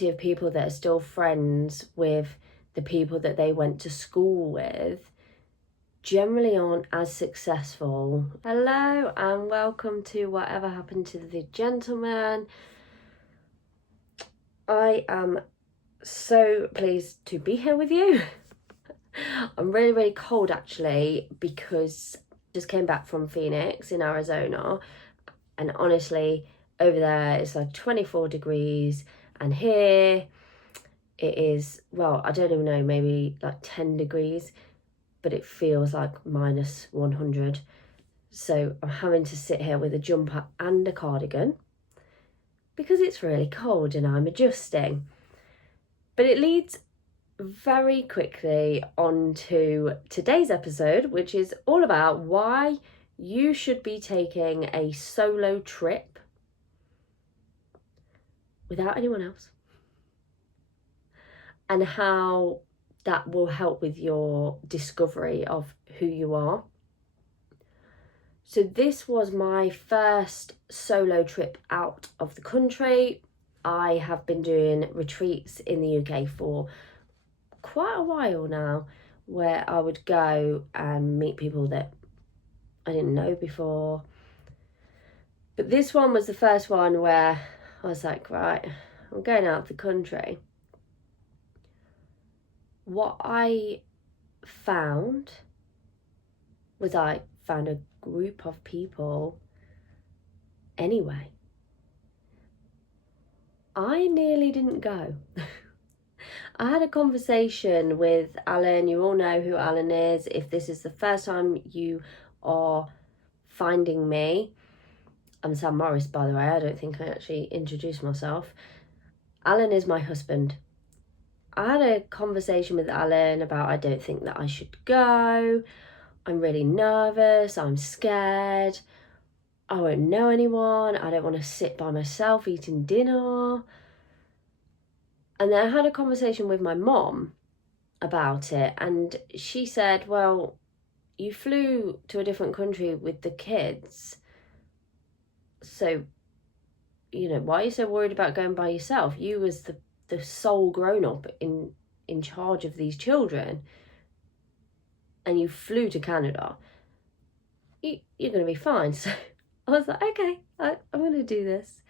of people that are still friends with the people that they went to school with generally aren't as successful. Hello and welcome to Whatever Happened to the Gentleman. I am so pleased to be here with you. I'm really cold actually, because I just came back from Phoenix in Arizona, and honestly over there it's like 24 degrees, and here it is, well, I don't even know, maybe like 10 degrees, but it feels like minus 100. So I'm having to sit here with a jumper and a cardigan because it's really cold and I'm adjusting. But it leads very quickly on to today's episode, which is all about why you should be taking a solo trip without anyone else, and how that will help with your discovery of who you are. So this was my first solo trip out of the country. I have been doing retreats in the UK for quite a while now, where I would go and meet people that I didn't know before. But this one was the first one where I was like, right, I'm going out of the country. What I found was I found a group of people anyway. I nearly didn't go. I had a conversation with Alan. You all know who Alan is. If this is the first time you are finding me, I'm Sam Morris, by the way. I don't think I actually introduced myself. Alan is my husband. I had a conversation with Alan about, I don't think that I should go. I'm really nervous. I'm scared. I won't know anyone. I don't want to sit by myself eating dinner. And then I had a conversation with my mom about it, and she said, well, you flew to a different country with the kids, so, you know, why are you so worried about going by yourself? You was the sole grown-up in charge of these children, and you flew to Canada. You're going to be fine. So I was like, okay, I'm going to do this.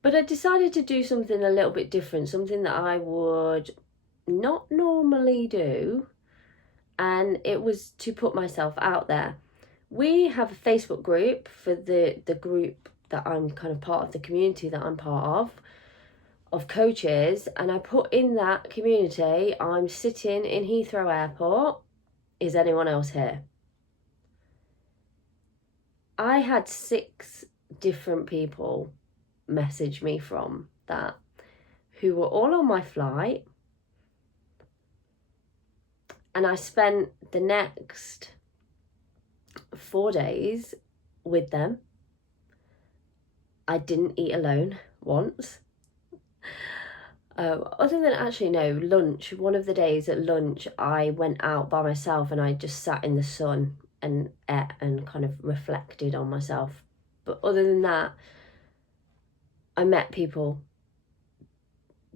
But I decided to do something a little bit different, something that I would not normally do, and it was to put myself out there. We have a Facebook group for the group that I'm kind of part of, the community that I'm part of coaches, and I put in that community, I'm sitting in Heathrow Airport, is anyone else here? I had 6 different people message me from that, who were all on my flight, and I spent the next 4 days with them. I didn't eat alone once. Other than actually, no, lunch. One of the days at lunch, I went out by myself and I just sat in the sun and ate and kind of reflected on myself. But other than that, I met people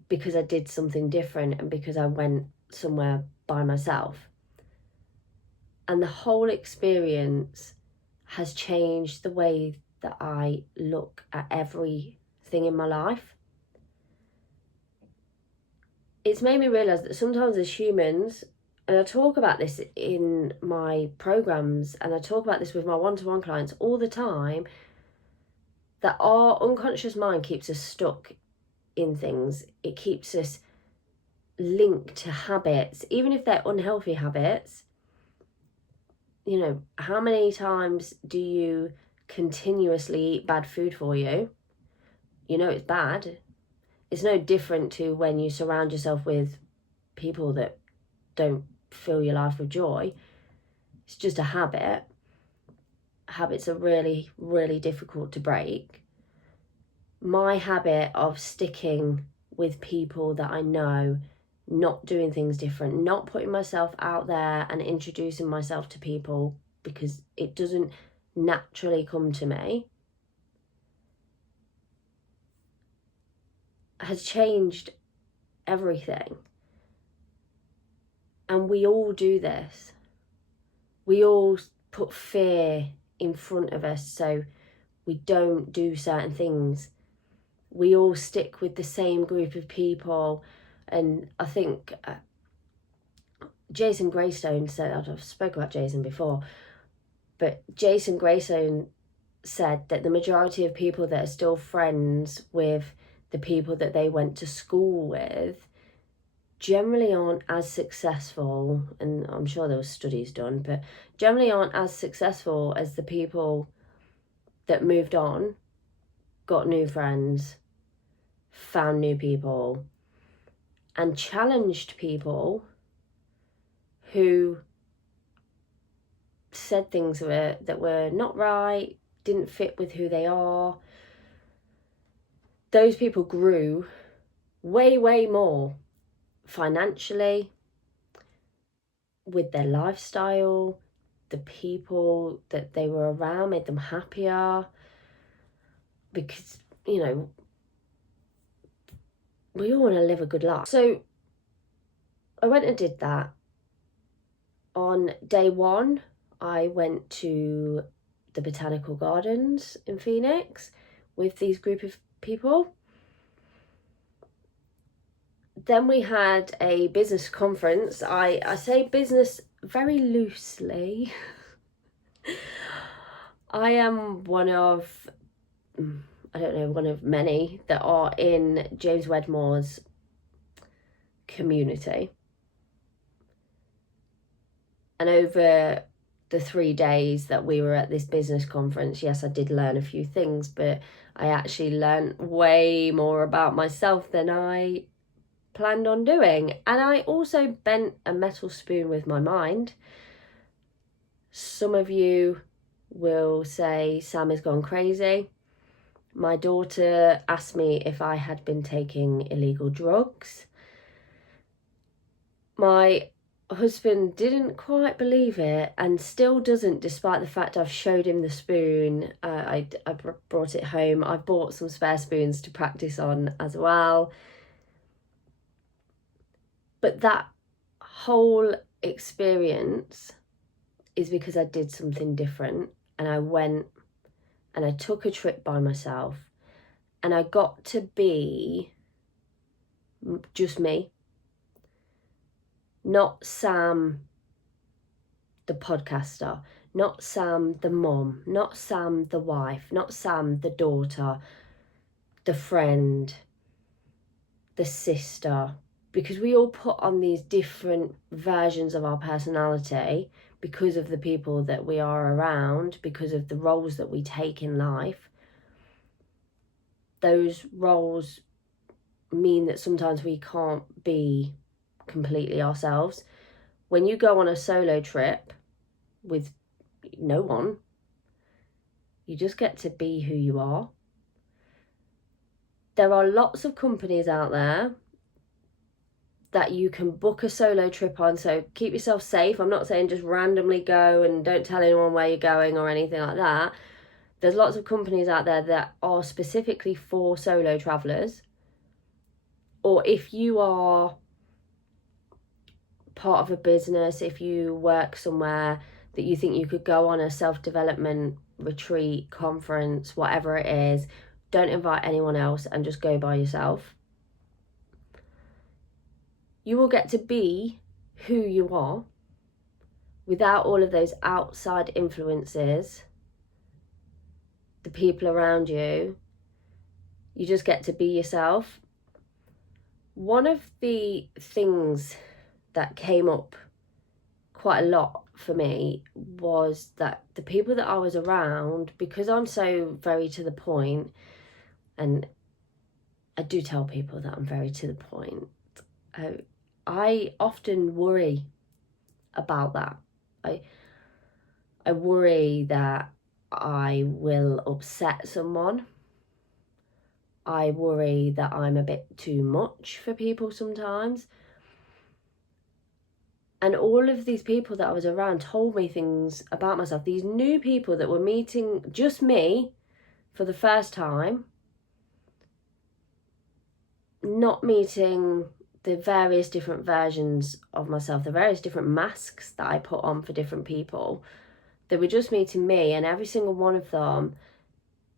because I did something different and because I went somewhere by myself. And the whole experience has changed the way that I look at everything in my life. It's made me realise that sometimes as humans, and I talk about this in my programs and I talk about this with my one-to-one clients all the time, that our unconscious mind keeps us stuck in things. It keeps us linked to habits, even if they're unhealthy habits. You know, how many times do you continuously eat bad food for you? You know it's bad. It's no different to when you surround yourself with people that don't fill your life with joy. It's just a habit. Habits are really difficult to break. My habit of sticking with people that I know, not doing things different, not putting myself out there and introducing myself to people because it doesn't naturally come to me. has changed everything. And we all do this. We all put fear in front of us so we don't do certain things. We all stick with the same group of people. And I think Jason Greystone said, I've spoken about Jason before, but Jason Greystone said that the majority of people that are still friends with the people that they went to school with generally aren't as successful, and I'm sure there were studies done, but generally aren't as successful as the people that moved on, got new friends, found new people, and challenged people who said things that were not right, didn't fit with who they are. Those people grew way, way more financially, with their lifestyle. The people that they were around made them happier, because, you know, we all want to live a good life. So I went and did that. On day one, I went to the botanical gardens in Phoenix with these group of people. Then we had a business conference. I say business very loosely. I am one of many that are in James Wedmore's community. And over the 3 days that we were at this business conference, yes, I did learn a few things, but I actually learned way more about myself than I planned on doing. And I also bent a metal spoon with my mind. Some of you will say Sam has gone crazy. My daughter asked me if I had been taking illegal drugs. My husband didn't quite believe it, and still doesn't, despite the fact I've showed him the spoon. I brought it home. I've bought some spare spoons to practice on as well. But that whole experience is because I did something different, and I went and I took a trip by myself, and I got to be just me. Not Sam the podcaster, not Sam the mom, not Sam the wife, not Sam the daughter, the friend, the sister, because we all put on these different versions of our personality because of the people that we are around, because of the roles that we take in life. Those roles mean that sometimes we can't be completely ourselves. When you go on a solo trip with no one, you just get to be who you are. There are lots of companies out there that you can book a solo trip on, so keep yourself safe. I'm not saying just randomly go and don't tell anyone where you're going or anything like that. There's lots of companies out there that are specifically for solo travelers. Or if you are part of a business, if you work somewhere that you think you could go on a self-development retreat, conference, whatever it is, don't invite anyone else and just go by yourself. You will get to be who you are without all of those outside influences, the people around you. You just get to be yourself. One of the things that came up quite a lot for me was that the people that I was around, because I'm so very to the point, and I do tell people that I'm very to the point, I often worry about that. I worry that I will upset someone. I worry that I'm a bit too much for people sometimes. And all of these people that I was around told me things about myself. These new people that were meeting just me for the first time not meeting the various different versions of myself, the various different masks that I put on for different people. They were just meeting me, and every single one of them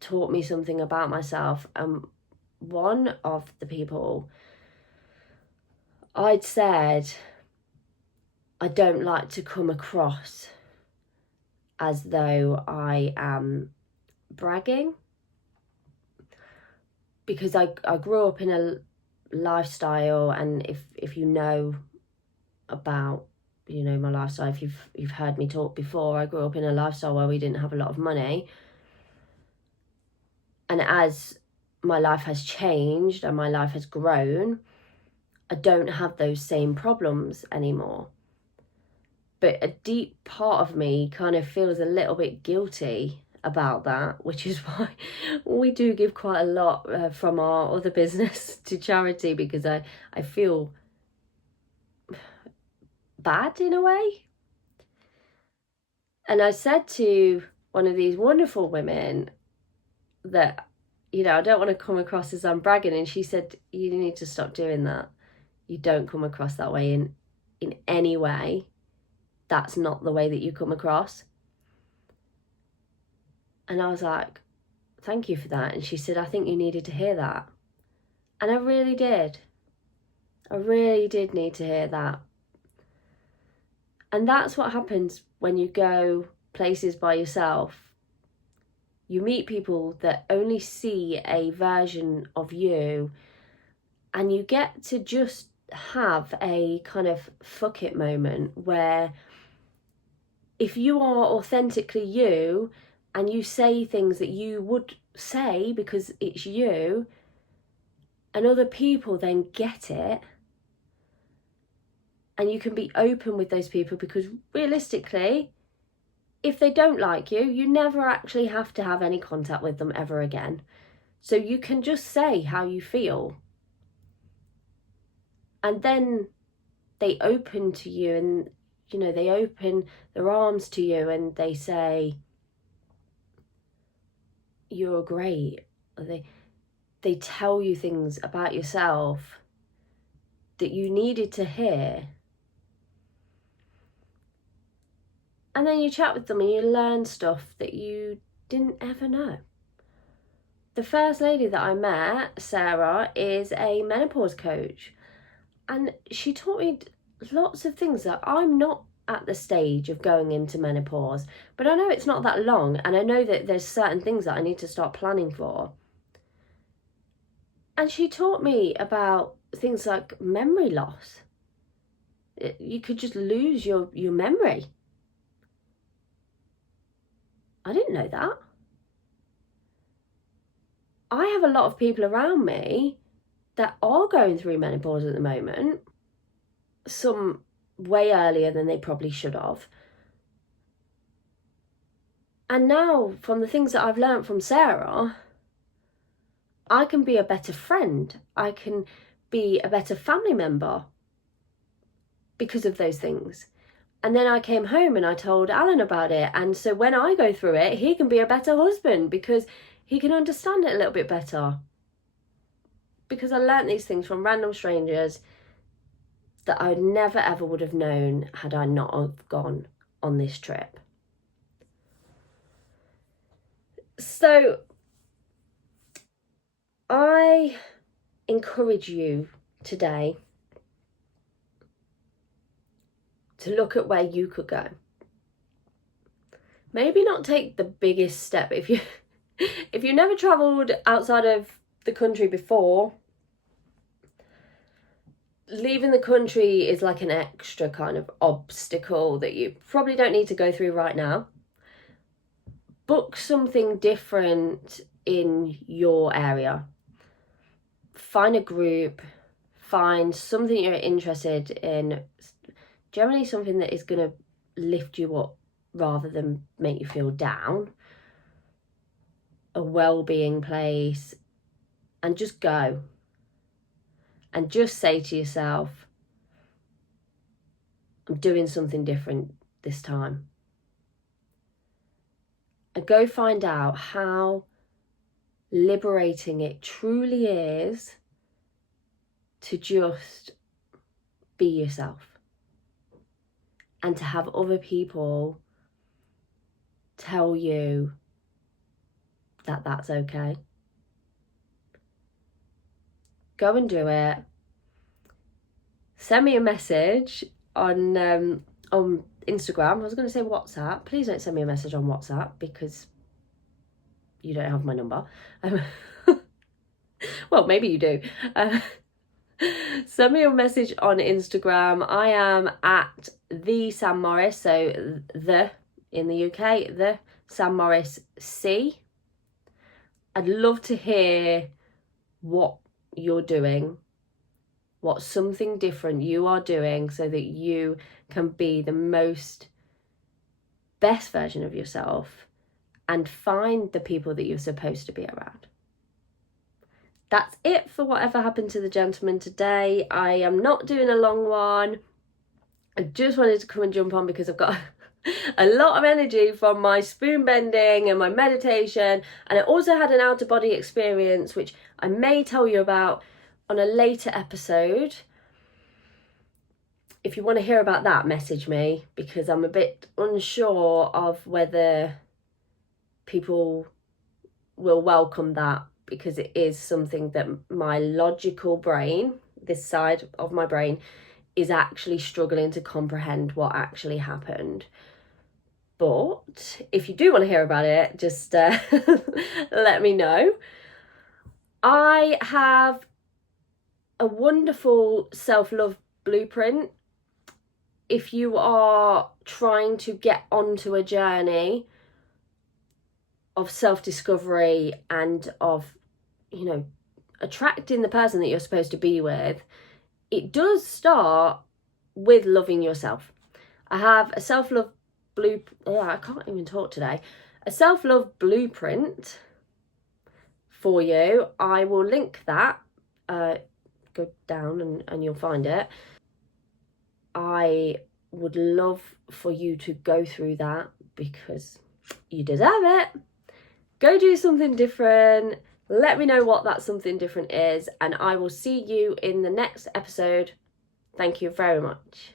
taught me something about myself. And one of the people, I'd said, I don't like to come across as though I am bragging, because I grew up in a lifestyle, and if you know about, you know, my lifestyle, if you've heard me talk before, I grew up in a lifestyle where we didn't have a lot of money. And as my life has changed and my life has grown, I don't have those same problems anymore. But a deep part of me kind of feels a little bit guilty about that, which is why we do give quite a lot from our other business to charity, because I feel bad in a way. And I said to one of these wonderful women that, you know, I don't want to come across as I'm bragging. And she said, you need to stop doing that. You don't come across that way in any way. That's not the way that you come across. And I was like, thank you for that. And she said, I think you needed to hear that. And I really did. I really did need to hear that. And that's what happens when you go places by yourself. You meet people that only see a version of you, and you get to just have a kind of fuck it moment where if you are authentically you and you say things that you would say because it's you, and other people then get it, and you can be open with those people, because realistically, if they don't like you, you never actually have to have any contact with them ever again. So you can just say how you feel. And then they open to you, and, you know, they open their arms to you and they say, you're great. They tell you things about yourself that you needed to hear. And then you chat with them and you learn stuff that you didn't ever know. The first lady that I met, Sarah, is a menopause coach. And she taught me lots of things that I'm not at the stage of going into menopause, but I know it's not that long, and I know that there's certain things that I need to start planning for. And she taught me about things like memory loss. You could just lose your memory. I didn't know that. I have a lot of people around me that are going through menopause at the moment, some way earlier than they probably should have. And now, from the things that I've learned from Sarah, I can be a better friend. I can be a better family member because of those things. And then I came home and I told Alan about it. And so when I go through it, he can be a better husband because he can understand it a little bit better. Because I learnt these things from random strangers that I never ever would have known had I not have gone on this trip. So I encourage you today to look at where you could go. Maybe not take the biggest step. If you never travelled outside of the country before, leaving the country is like an extra kind of obstacle that you probably don't need to go through right now. Book something different in your area. Find a group, find something you're interested in, generally something that is going to lift you up rather than make you feel down, a well-being place, and just go. And just say to yourself, I'm doing something different this time. And go find out how liberating it truly is to just be yourself and to have other people tell you that that's okay. Go and do it. Send me a message on Instagram. I was going to say WhatsApp. Please don't send me a message on WhatsApp because you don't have my number. Well, maybe you do. Send me a message on Instagram. I am at the Sam Morris, so the in the UK, the Sam Morris C. I'd love to hear what you're doing, what something different you are doing so that you can be the best version of yourself and find the people that you're supposed to be around. That's it for whatever happened to the gentleman today. I am not doing a long one. I just wanted to come and jump on because I've got a lot of energy from my spoon bending and my meditation, and I also had an out of body experience which I may tell you about on a later episode. If you want to hear about that, message me, because I'm a bit unsure of whether people will welcome that, because it is something that my logical brain, this side of my brain, is actually struggling to comprehend what actually happened. But if you do want to hear about it, just let me know. I have a wonderful self-love blueprint. If you are trying to get onto a journey of self-discovery and of, attracting the person that you're supposed to be with, it does start with loving yourself. I have a self-love I can't even talk today. A self-love blueprint for you. I will link that. Go down and you'll find it. I would love for you to go through that because you deserve it. Go do something different. Let me know what that something different is, and I will see you in the next episode. Thank you very much.